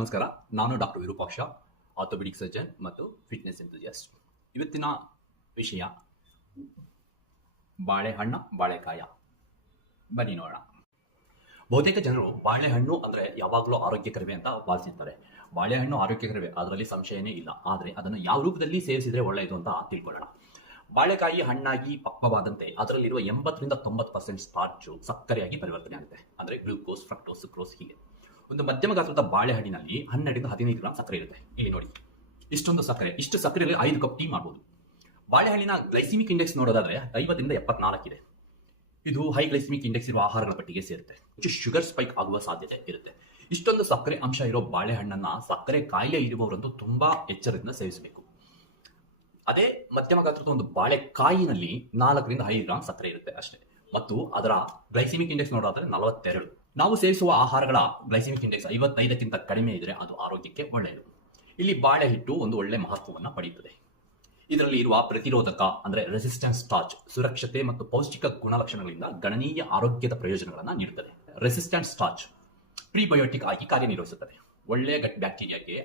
ನಮಸ್ಕಾರ, ನಾನು doctor Virupaksha, orthopaedic surgeon ಮತ್ತು ಫಿಟ್ನೆಸ್ ಎಂಥೂಸಿಯಾಸ್ಟ್. ಇವತ್ತಿನ ವಿಷಯ ಬಾಳೆಹಣ್ಣು, ಬಾಳೆಕಾಯ. ಬನ್ನಿ ನೋಡೋಣ. ಬಹುತೇಕ ಜನರು ಬಾಳೆಹಣ್ಣು ಅಂದರೆ ಯಾವಾಗಲೂ ಆರೋಗ್ಯಕರವೇ ಅಂತ ಭಾವಿಸಿರ್ತಾರೆ. ಬಾಳೆಹಣ್ಣು ಆರೋಗ್ಯಕರವೇ, ಅದರಲ್ಲಿ ಸಂಶಯನೇ ಇಲ್ಲ. ಆದರೆ ಅದನ್ನು ಯಾವ ರೂಪದಲ್ಲಿ ಸೇವಿಸಿದರೆ ಒಳ್ಳೆಯದು ಅಂತ ತಿಳ್ಕೊಳ್ಳೋಣ. ಬಾಳೆಕಾಯಿ ಹಣ್ಣಾಗಿ ಪಕ್ವವಾದಂತೆ ಅದರಲ್ಲಿರುವ 80 ರಿಂದ 90% ಸ್ಟಾರ್ಚು ಸಕ್ಕರೆಯಾಗಿ ಪರಿವರ್ತನೆ ಆಗುತ್ತೆ. ಅಂದರೆ ಗ್ಲೂಕೋಸ್, ಫ್ರಕ್ಟೋಸ್, ಸುಕ್ರೋಸ್ ಹೀಗೆ. ಒಂದು ಮಧ್ಯಮ ಗಾತ್ರದ ಬಾಳೆಹಣ್ಣಿನಲ್ಲಿ 12 ರಿಂದ 15 ಗ್ರಾಂ ಸಕ್ಕರೆ ಇರುತ್ತೆ. ಇಲ್ಲಿ ನೋಡಿ, ಇಷ್ಟೊಂದು ಸಕ್ಕರೆ. ಇಷ್ಟು ಸಕ್ಕರೆಯಲ್ಲಿ 5 ಕಪ್ ಟೀ ಮಾಡಬಹುದು. ಬಾಳೆಹಣ್ಣಿನ ಗ್ಲೈಸಿಮಿಕ್ ಇಂಡೆಕ್ಸ್ ನೋಡೋದಾದ್ರೆ 50 ರಿಂದ 74 ಇದೆ. ಇದು ಹೈ ಗ್ಲೈಸಿಮಿಕ್ ಇಂಡೆಕ್ಸ್ ಇರುವ ಆಹಾರಗಳ ಪಟ್ಟಿಗೆ ಸೇರುತ್ತೆ. ಶುಗರ್ ಸ್ಪೈಕ್ ಆಗುವ ಸಾಧ್ಯತೆ ಇರುತ್ತೆ. ಇಷ್ಟೊಂದು ಸಕ್ಕರೆ ಅಂಶ ಇರೋ ಬಾಳೆಹಣ್ಣನ್ನ ಸಕ್ಕರೆ ಕಾಯಿಲೆ ಇರುವವರಂತೂ ತುಂಬಾ ಎಚ್ಚರದಿಂದ ಸೇವಿಸಬೇಕು. ಅದೇ ಮಧ್ಯಮ ಗಾತ್ರದ ಒಂದು ಬಾಳೆಕಾಯಿನಲ್ಲಿ 4 ರಿಂದ 5 ಗ್ರಾಂ ಸಕ್ಕರೆ ಇರುತ್ತೆ ಅಷ್ಟೇ. ಮತ್ತು ಅದರ ಗ್ಲೈಸಿಮಿಕ್ ಇಂಡೆಕ್ಸ್ ನೋಡೋದಾದ್ರೆ 42. ನಾವು ಸೇವಿಸುವ ಆಹಾರಗಳ ಗ್ಲೈಸಿಮಿಕ್ ಇಂಡೆಕ್ಸ್ 55ಕ್ಕಿಂತ ಕಡಿಮೆ ಇದ್ರೆ ಅದು ಆರೋಗ್ಯಕ್ಕೆ ಒಳ್ಳೆಯದು. ಇಲ್ಲಿ ಬಾಳೆ ಹಿಟ್ಟು ಒಂದು ಒಳ್ಳೆ ಮಹತ್ವವನ್ನು ಪಡೆಯುತ್ತದೆ. ಇದರಲ್ಲಿ ಇರುವ ಪ್ರತಿರೋಧಕ ಅಂದ್ರೆ ರೆಸಿಸ್ಟೆನ್ಸ್ ಸ್ಟಾರ್ಚ್ ಸುರಕ್ಷತೆ ಮತ್ತು ಪೌಷ್ಟಿಕ ಗುಣಲಕ್ಷಣಗಳಿಂದ ಗಣನೀಯ ಆರೋಗ್ಯದ ಪ್ರಯೋಜನಗಳನ್ನು ನೀಡುತ್ತದೆ. ರೆಸಿಸ್ಟೆಂಟ್ ಸ್ಟಾರ್ಚ್ ಪ್ರಿಬಯೋಟಿಕ್ ಆಗಿ ಕಾರ್ಯನಿರ್ವಹಿಸುತ್ತದೆ. ಒಳ್ಳೆಯ ಗಟ್ ಬ್ಯಾಕ್ಟೀರಿಯಾಗೆ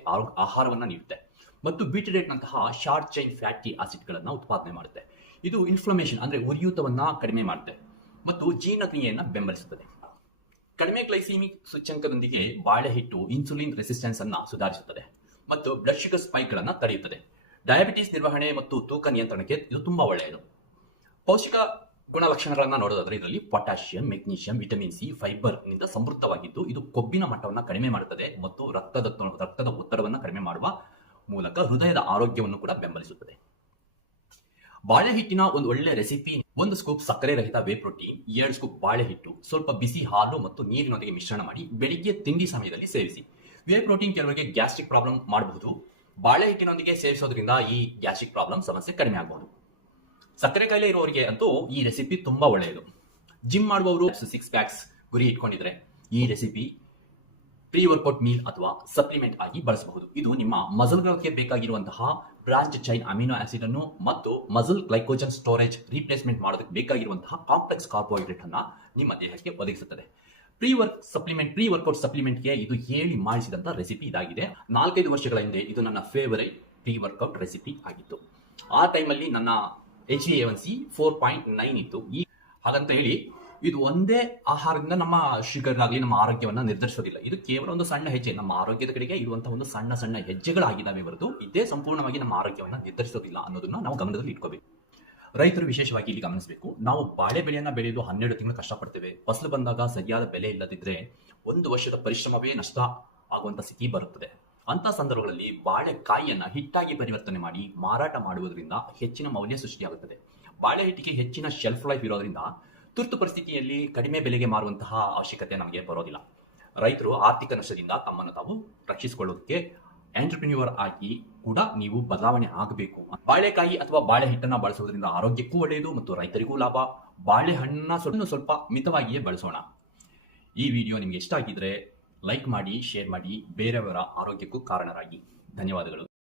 ಆಹಾರವನ್ನು ನೀಡುತ್ತೆ ಮತ್ತು ಬೀಟರೇಟ್ನಂತಹ ಶಾರ್ಟ್ ಚೈನ್ ಫ್ಯಾಟಿ ಆಸಿಡ್ಗಳನ್ನು ಉತ್ಪಾದನೆ ಮಾಡುತ್ತೆ. ಇದು ಇನ್ಫ್ಲಮೇಷನ್ ಅಂದ್ರೆ ಉರಿಯೂತವನ್ನ ಕಡಿಮೆ ಮಾಡುತ್ತೆ ಮತ್ತು ಜೀರ್ಣಕ್ರಿಯೆಯನ್ನು ಬೆಂಬಲಿಸುತ್ತದೆ. ಕಡಿಮೆ ಗ್ಲೈಸಿಮಿಕ್ ಸೂಚ್ಯಂಕದೊಂದಿಗೆ ಬಾಳೆ ಹಿಟ್ಟು ಇನ್ಸುಲಿನ್ ರೆಸಿಸ್ಟೆನ್ಸ್ ಅನ್ನ ಸುಧಾರಿಸುತ್ತದೆ ಮತ್ತು ಬ್ಲಡ್ ಶುಗರ್ ಸ್ಪೈಕ್ ಗಳನ್ನು ತಡೆಯುತ್ತದೆ. ಡಯಾಬಿಟಿಸ್ ನಿರ್ವಹಣೆ ಮತ್ತು ತೂಕ ನಿಯಂತ್ರಣಕ್ಕೆ ಇದು ತುಂಬಾ ಒಳ್ಳೆಯದು. ಪೌಷ್ಟಿಕ ಗುಣಲಕ್ಷಣಗಳನ್ನು ನೋಡೋದಾದ್ರೆ ಇದರಲ್ಲಿ potassium, magnesium, vitamin C, fibre ನಿಂದ ಸಮೃದ್ಧವಾಗಿದ್ದು ಇದು ಕೊಬ್ಬಿನ ಮಟ್ಟವನ್ನು ಕಡಿಮೆ ಮಾಡುತ್ತದೆ ಮತ್ತು ರಕ್ತದ ಒತ್ತಡವನ್ನು ಕಡಿಮೆ ಮಾಡುವ ಮೂಲಕ ಹೃದಯದ ಆರೋಗ್ಯವನ್ನು ಕೂಡ ಬೆಂಬಲಿಸುತ್ತದೆ. ಬಾಳೆ ಹಿಟ್ಟಿನ ಒಂದು ಒಳ್ಳೆ ರೆಸಿಪಿ: 1 ಸ್ಕೂಪ್ ಸಕ್ಕರೆ ರಹಿತ ವೇ ಪ್ರೋಟೀನ್, 2 ಸ್ಕೂಪ್ ಬಾಳೆ ಹಿಟ್ಟು, ಸ್ವಲ್ಪ ಬಿಸಿ ಹಾಲು ಮತ್ತು ನೀರಿನೊಂದಿಗೆ ಮಿಶ್ರಣ ಮಾಡಿ ಬೆಳಿಗ್ಗೆ ತಿಂಡಿ ಸಮಯದಲ್ಲಿ ಸೇವಿಸಿ. ವೇ ಪ್ರೋಟೀನ್ ಕೆಲವರಿಗೆ ಗ್ಯಾಸ್ಟ್ರಿಕ್ ಪ್ರಾಬ್ಲಮ್ ಮಾಡಬಹುದು. ಬಾಳೆ ಹಿಟ್ಟಿನೊಂದಿಗೆ ಸೇವಿಸೋದ್ರಿಂದ ಈ ಗ್ಯಾಸ್ಟ್ರಿಕ್ ಪ್ರಾಬ್ಲಮ್ ಸಮಸ್ಯೆ ಕಡಿಮೆ ಆಗಬಹುದು. ಸಕ್ಕರೆ ಕಾಯಿಲೆ ಇರುವವರಿಗೆ ಅಂತೂ ಈ ರೆಸಿಪಿ ತುಂಬಾ ಒಳ್ಳೆಯದು. ಜಿಮ್ ಮಾಡುವವರು 6 ಪ್ಯಾಕ್ಸ್ ಗುರಿ ಇಟ್ಕೊಂಡಿದ್ರೆ ಈ ರೆಸಿಪಿ ಪ್ರೀ ವರ್ಕೌಟ್ ಮೀಲ್ ಅಥವಾ ಸಪ್ಲಿಮೆಂಟ್ ಆಗಿ ಬಳಸಬಹುದು. ಇದು ನಿಮ್ಮ ಮಸಲ್ಗಳಿಗೆ ಬೇಕಾಗಿರುವಂತಹ ಬ್ರಾಂಚ್ ಚೈನ್ ಅಮಿನೋ ಆಸಿಡ್ ಅನ್ನು ಮತ್ತು ಮಸಲ್ ಗ್ಲೈಕೋಜನ್ ಸ್ಟೋರೇಜ್ ರೀಪ್ಲೇಸ್ಮೆಂಟ್ ಮಾಡೋದಕ್ಕೆ ಬೇಕಾಗಿರುವಂತಹ ಕಾಂಪ್ಲೆಕ್ಸ್ ಕಾರ್ಬೋಹೈಡ್ರೇಟ್ ಅನ್ನ ನಿಮ್ಮ ದೇಹಕ್ಕೆ ಒದಗಿಸುತ್ತದೆ. ಪ್ರೀ ವರ್ಕೌಟ್ ಸಪ್ಲಿಮೆಂಟ್ಗೆ ಇದು ಹೇಳಿ ಮಾಡಿಸಿದಂತ ರೆಸಿಪಿ ಇದಾಗಿದೆ. 4-5 ವರ್ಷಗಳ ಹಿಂದೆ ಇದು ನನ್ನ ಫೇವರೇಟ್ ಪ್ರೀ ವರ್ಕೌಟ್ ರೆಸಿಪಿ ಆಗಿತ್ತು. ಆ ಟೈಮಲ್ಲಿ ನನ್ನ HbA1c 4.9 ಇತ್ತು. ಹಾಗಂತ ಹೇಳಿ ಇದು ಒಂದೇ ಆಹಾರದಿಂದ ನಮ್ಮ ಶುಗರ್ ಆಗಲಿ ನಮ್ಮ ಆರೋಗ್ಯವನ್ನ ನಿರ್ಧರಿಸೋದಿಲ್ಲ. ಇದು ಕೇವಲ ಒಂದು ಸಣ್ಣ ಹೆಜ್ಜೆ. ನಮ್ಮ ಆರೋಗ್ಯದ ಕಡೆಗೆ ಇರುವಂತಹ ಒಂದು ಸಣ್ಣ ಹೆಜ್ಜೆಗಳಾಗಿದ್ದಾವೆ ಹೊರತು ಇದೇ ಸಂಪೂರ್ಣವಾಗಿ ನಮ್ಮ ಆರೋಗ್ಯವನ್ನ ನಿರ್ಧರಿಸೋದಿಲ್ಲ ಅನ್ನೋದನ್ನ ನಾವು ಗಮನದಲ್ಲಿ ಇಟ್ಕೋಬೇಕು. ರೈತರು ವಿಶೇಷವಾಗಿ ಇಲ್ಲಿ ಗಮನಿಸಬೇಕು. ನಾವು ಬಾಳೆ ಬೆಳೆಯನ್ನ ಬೆಳೆಯೋದು 12 ತಿಂಗಳು ಕಷ್ಟಪಡ್ತೇವೆ. ಫಸಲು ಬಂದಾಗ ಸರಿಯಾದ ಬೆಲೆ ಇಲ್ಲದಿದ್ರೆ 1 ವರ್ಷದ ಪರಿಶ್ರಮವೇ ನಷ್ಟ ಆಗುವಂತ ಸ್ಥಿತಿ ಬರುತ್ತದೆ. ಅಂತ ಸಂದರ್ಭಗಳಲ್ಲಿ ಬಾಳೆಕಾಯಿಯನ್ನ ಹಿಟ್ಟಾಗಿ ಪರಿವರ್ತನೆ ಮಾಡಿ ಮಾರಾಟ ಮಾಡುವುದರಿಂದ ಹೆಚ್ಚಿನ ಮೌಲ್ಯ ಸೃಷ್ಟಿಯಾಗುತ್ತದೆ. ಬಾಳೆ ಹಿಟ್ಟಿಗೆ ಹೆಚ್ಚಿನ ಶೆಲ್ಫ್ ಲೈಫ್ ಇರೋದ್ರಿಂದ ತುರ್ತು ಪರಿಸ್ಥಿತಿಯಲ್ಲಿ ಕಡಿಮೆ ಬೆಲೆಗೆ ಮಾರುವಂತಹ ಅವಶ್ಯಕತೆ ನಮಗೆ ಬರೋದಿಲ್ಲ. ರೈತರು ಆರ್ಥಿಕ ನಷ್ಟದಿಂದ ತಮ್ಮನ್ನು ತಾವು ರಕ್ಷಿಸಿಕೊಳ್ಳೋದಕ್ಕೆ ಎಂಟರ್ಪ್ರಿನ್ಯೂರ್ ಆಗಿ ಕೂಡ ನೀವು ಬದಲಾವಣೆ ಆಗಬೇಕು. ಬಾಳೆಕಾಯಿ ಅಥವಾ ಬಾಳೆ ಹಿಟ್ಟನ್ನ ಬಳಸುವುದರಿಂದ ಆರೋಗ್ಯಕ್ಕೂ ಒಳ್ಳೆಯದು ಮತ್ತು ರೈತರಿಗೂ ಲಾಭ. ಬಾಳೆಹಣ್ಣನ್ನ ಸ್ವಲ್ಪ ಮಿತವಾಗಿಯೇ ಬಳಸೋಣ. ಈ ವಿಡಿಯೋ ನಿಮಗೆ ಇಷ್ಟ ಆಗಿದ್ರೆ ಲೈಕ್ ಮಾಡಿ, ಶೇರ್ ಮಾಡಿ, ಬೇರೆಯವರ ಆರೋಗ್ಯಕ್ಕೂ ಕಾರಣರಾಗಿ. ಧನ್ಯವಾದಗಳು.